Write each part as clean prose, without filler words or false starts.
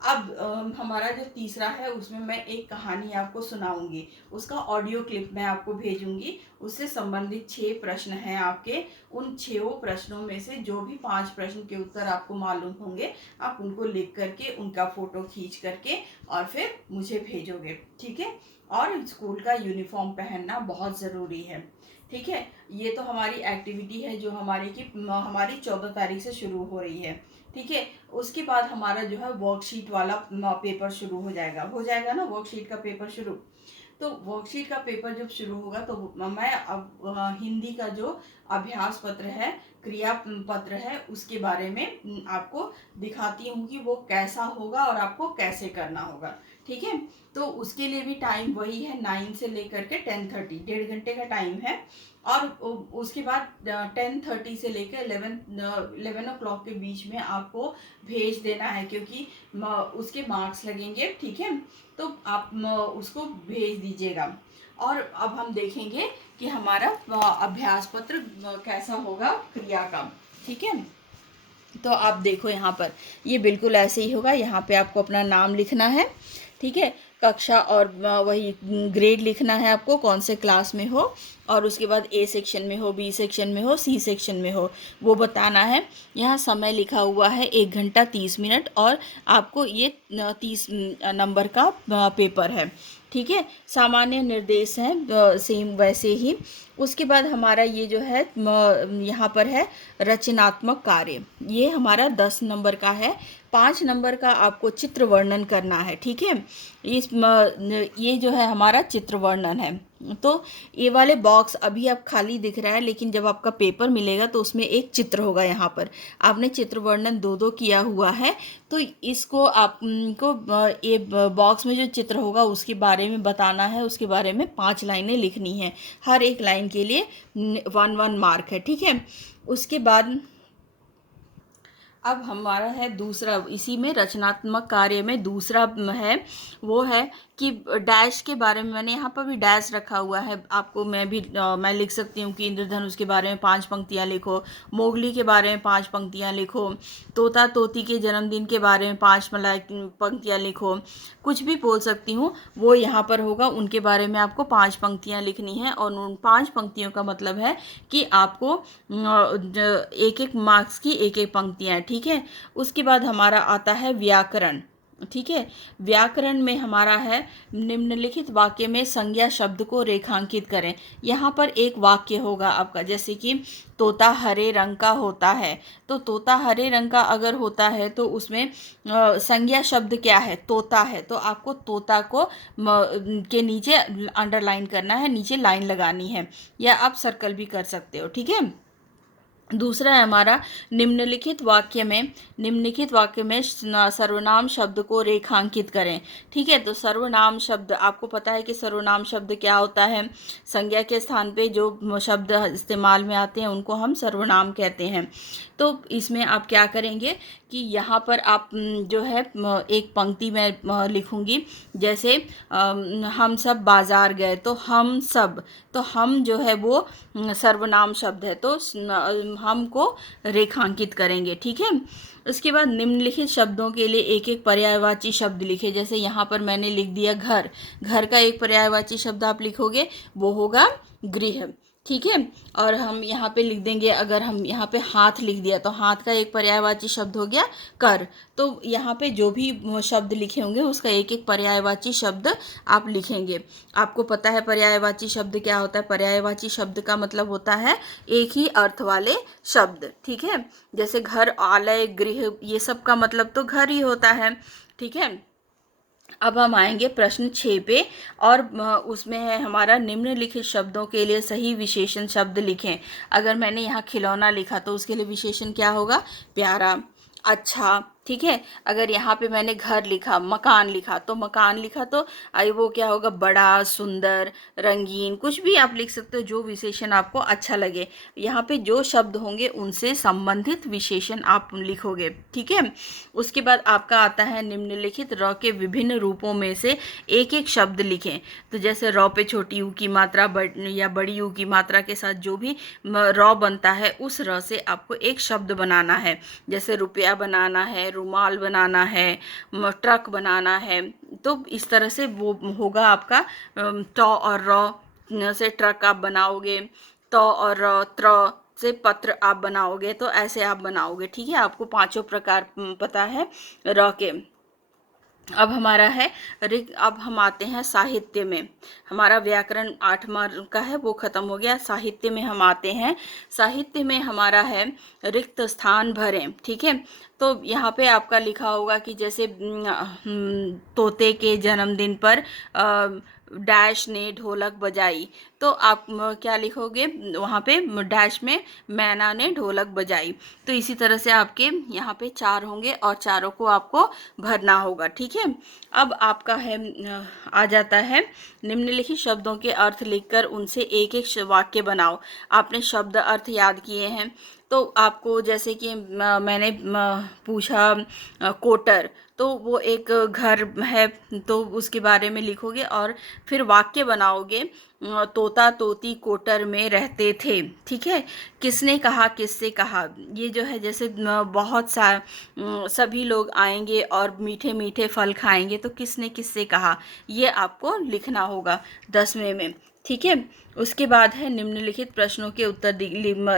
अब हमारा जो तीसरा है उसमें मैं एक कहानी आपको सुनाऊंगी, उसका ऑडियो क्लिप मैं आपको भेजूंगी। उससे संबंधित 6 प्रश्न हैं आपके। उन 6 प्रश्नों में से जो भी 5 प्रश्न के उत्तर आपको मालूम होंगे, आप उनको लिख करके, उनका फोटो खींच करके और फिर मुझे भेजोगे, ठीक है। और स्कूल का यूनिफॉर्म पहनना बहुत ज़रूरी है, ठीक है। ये तो हमारी एक्टिविटी है जो हमारी 14 तारीख से शुरू हो रही है, ठीक है। उसके बाद हमारा जो है वर्कशीट वाला पेपर शुरू हो जाएगा ना वर्कशीट का पेपर शुरू। तो वर्कशीट का पेपर जब शुरू होगा तो मैं अब हिंदी का जो अभ्यास पत्र है, क्रिया पत्र है, उसके बारे में आपको दिखाती हूँ कि वो कैसा होगा और आपको कैसे करना होगा, ठीक है। तो उसके लिए भी टाइम वही है, 9 से लेकर के 10:30, 1.5 घंटे का टाइम है। और उसके बाद 10:30 से लेकर 11 o'clock के बीच में आपको भेज देना है, क्योंकि उसके मार्क्स लगेंगे, ठीक है। तो आप उसको भेज दीजिएगा। और अब हम देखेंगे कि हमारा अभ्यास पत्र कैसा होगा क्रिया का, ठीक है। तो आप देखो यहाँ पर ये बिल्कुल ऐसे ही होगा। यहाँ पे आपको अपना नाम लिखना है, ठीक है, कक्षा और वही ग्रेड लिखना है आपको, कौन से क्लास में हो, और उसके बाद ए सेक्शन में हो, बी सेक्शन में हो, सी सेक्शन में हो, वो बताना है। यहाँ समय लिखा हुआ है 1 घंटा 30 मिनट, और आपको ये 30 नंबर का पेपर है, ठीक है। सामान्य निर्देश हैं सेम वैसे ही। उसके बाद हमारा ये जो है यहाँ पर है रचनात्मक कार्य, ये हमारा 10 नंबर का है। 5 नंबर का आपको चित्र वर्णन करना है, ठीक है। ये जो है हमारा चित्र वर्णन है। तो ये वाले बॉक्स अभी आप खाली दिख रहा है, लेकिन जब आपका पेपर मिलेगा तो उसमें एक चित्र होगा। यहाँ पर आपने चित्र वर्णन 2-2 किया हुआ है, तो इसको आपको ये बॉक्स में जो चित्र होगा उसके बारे में बताना है। उसके बारे में 5 लाइनें लिखनी है, हर एक लाइन के लिए 1-1 मार्क है, ठीक है। उसके बाद अब हमारा है दूसरा, इसी में रचनात्मक कार्य में दूसरा है, वो है कि डैश के बारे में। मैंने यहाँ पर भी डैश रखा हुआ है आपको, मैं लिख सकती हूँ कि इंद्रधनुष के बारे में 5 पंक्तियाँ लिखो, मोगली के बारे में 5 पंक्तियाँ लिखो, तोता तोती के जन्मदिन के बारे में 5 पंक्तियाँ लिखो, कुछ भी बोल सकती हूँ, वो यहाँ पर होगा। उनके बारे में आपको 5 पंक्तियाँ लिखनी है, और उन 5 पंक्तियों का मतलब है कि आपको एक एक मार्क्स की एक एक पंक्तियाँ, ठीक है। उसके बाद हमारा आता है व्याकरण, ठीक है। व्याकरण में हमारा है निम्नलिखित वाक्य में संज्ञा शब्द को रेखांकित करें। यहाँ पर एक वाक्य होगा आपका, जैसे कि तोता हरे रंग का होता है। तो तोता हरे रंग का अगर होता है तो उसमें संज्ञा शब्द क्या है, तोता है। तो आपको तोता को के नीचे अंडरलाइन करना है, नीचे लाइन लगानी है, या आप सर्कल भी कर सकते हो, ठीक है। दूसरा है हमारा निम्नलिखित वाक्य में सर्वनाम शब्द को रेखांकित करें, ठीक है। तो सर्वनाम शब्द, आपको पता है कि सर्वनाम शब्द क्या होता है। संज्ञा के स्थान पे जो शब्द इस्तेमाल में आते हैं उनको हम सर्वनाम कहते हैं। तो इसमें आप क्या करेंगे कि यहाँ पर आप जो है एक पंक्ति में लिखूंगी, जैसे हम सब बाजार गए, तो हम सब, तो हम जो है वो सर्वनाम शब्द है, तो हम को रेखांकित करेंगे, ठीक है। उसके बाद निम्नलिखित शब्दों के लिए एक एक पर्यायवाची शब्द लिखे। जैसे यहाँ पर मैंने लिख दिया घर, घर का एक पर्यायवाची शब्द आप लिखोगे, वो होगा गृह, ठीक है। और हम यहाँ पे लिख देंगे, अगर हम यहाँ पे हाथ लिख दिया तो हाथ का एक पर्यायवाची शब्द हो गया कर। तो यहाँ पे जो भी शब्द लिखे होंगे उसका एक एक पर्यायवाची शब्द आप लिखेंगे। आपको पता है पर्यायवाची शब्द क्या होता है। पर्यायवाची शब्द का मतलब होता है एक ही अर्थ वाले शब्द, ठीक है। जैसे घर, आलय, गृह, ये सब का मतलब तो घर ही होता है, ठीक है। अब हम आएंगे प्रश्न 6 पे, और उसमें है हमारा निम्नलिखित शब्दों के लिए सही विशेषण शब्द लिखें। अगर मैंने यहाँ खिलौना लिखा तो उसके लिए विशेषण क्या होगा, प्यारा, अच्छा, ठीक है। अगर यहाँ पे मैंने घर लिखा, मकान लिखा, तो मकान लिखा तो आई वो क्या होगा, बड़ा, सुंदर, रंगीन, कुछ भी आप लिख सकते हो जो विशेषण आपको अच्छा लगे। यहाँ पे जो शब्द होंगे उनसे संबंधित विशेषण आप लिखोगे, ठीक है। उसके बाद आपका आता है निम्नलिखित र के विभिन्न रूपों में से एक एक शब्द लिखें। तो जैसे र पे छोटी ऊ की मात्रा या बड़ी ऊ की मात्रा के साथ जो भी र बनता है, उस र से आपको एक शब्द बनाना है। जैसे रुपया बनाना है, रुमाल बनाना है, ट्रक बनाना है, तो इस तरह से वो होगा आपका ट और र से ट्रक आप बनाओगे, त और र त्र से पत्र आप बनाओगे, तो ऐसे आप बनाओगे। ठीक है, आपको पांचों प्रकार पता है र के। अब हमारा है ऋग। अब हम आते हैं साहित्य में। हमारा व्याकरण 8वां का है वो खत्म हो गया। साहित्य में हम आते हैं। साहित्य में हमारा है रिक्त स्थान भरें। ठीक है, तो यहाँ पे आपका लिखा होगा कि जैसे तोते के जन्मदिन पर डैश ने ढोलक बजाई, तो आप क्या लिखोगे वहाँ पे डैश में मैना ने ढोलक बजाई। तो इसी तरह से आपके यहाँ पे 4 होंगे और चारों को आपको भरना होगा। ठीक है, अब आपका है आ जाता है निम्नलिखित शब्दों के अर्थ लिखकर उनसे एक एक वाक्य बनाओ। आपने शब्द अर्थ याद किए हैं, तो आपको जैसे कि मैंने पूछा कोटर, तो वो एक घर है, तो उसके बारे में लिखोगे और फिर वाक्य बनाओगे। तोता तोती कोटर में रहते थे। ठीक है, किसने कहा, किससे कहा, ये जो है जैसे बहुत सा सभी लोग आएंगे और मीठे मीठे फल खाएंगे, तो किसने किससे कहा, ये आपको लिखना होगा 10वें में। ठीक है, उसके बाद है निम्नलिखित प्रश्नों के उत्तर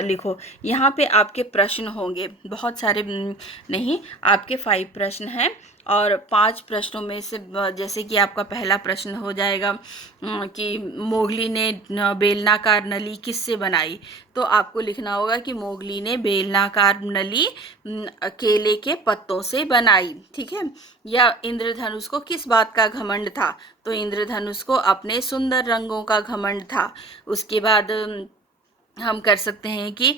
लिखो। यहाँ पे आपके प्रश्न होंगे बहुत सारे, नहीं, आपके 5 प्रश्न हैं और 5 प्रश्नों में से जैसे कि आपका पहला प्रश्न हो जाएगा कि मोगली ने बेलनाकार नली किससे बनाई, तो आपको लिखना होगा कि मोगली ने बेलनाकार नली केले के पत्तों से बनाई। ठीक है, या इंद्रधनुष को किस बात का घमंड था, तो इंद्रधनुष को अपने सुंदर रंगों का घमंड था। उसके बाद हम कर सकते हैं कि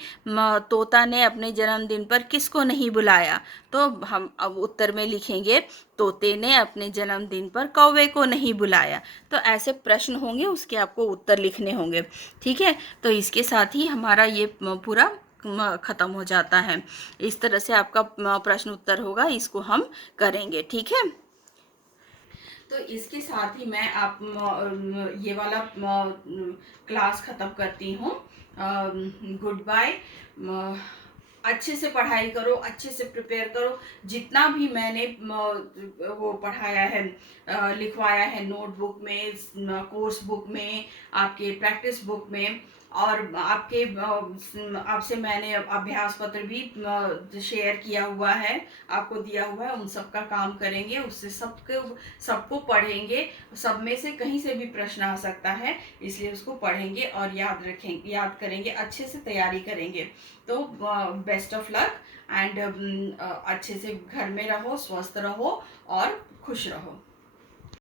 तोता ने अपने जन्मदिन पर किसको नहीं बुलाया, तो हम अब उत्तर में लिखेंगे तोते ने अपने जन्मदिन पर कौवे को नहीं बुलाया। तो ऐसे प्रश्न होंगे, उसके आपको उत्तर लिखने होंगे। ठीक है, तो इसके साथ ही हमारा ये पूरा ख़त्म हो जाता है। इस तरह से आपका प्रश्न उत्तर होगा, इसको हम करेंगे। ठीक है, तो इसके साथ ही मैं आप ये वाला क्लास ख़त्म करती हूँ। Good bye. अच्छे से पढ़ाई करो, अच्छे से प्रिपेयर करो। जितना भी मैंने वो पढ़ाया है, लिखवाया है नोटबुक में, कोर्स बुक में, आपके प्रैक्टिस बुक में, और आपके आपसे मैंने अभ्यास पत्र भी शेयर किया हुआ है, आपको दिया हुआ है, उन सब का काम करेंगे। उससे सबको पढ़ेंगे। सब में से कहीं से भी प्रश्न आ सकता है, इसलिए उसको पढ़ेंगे और याद रखेंगे, याद करेंगे, अच्छे से तैयारी करेंगे। तो बेस्ट ऑफ लक एंड अच्छे से घर में रहो, स्वस्थ रहो और खुश रहो।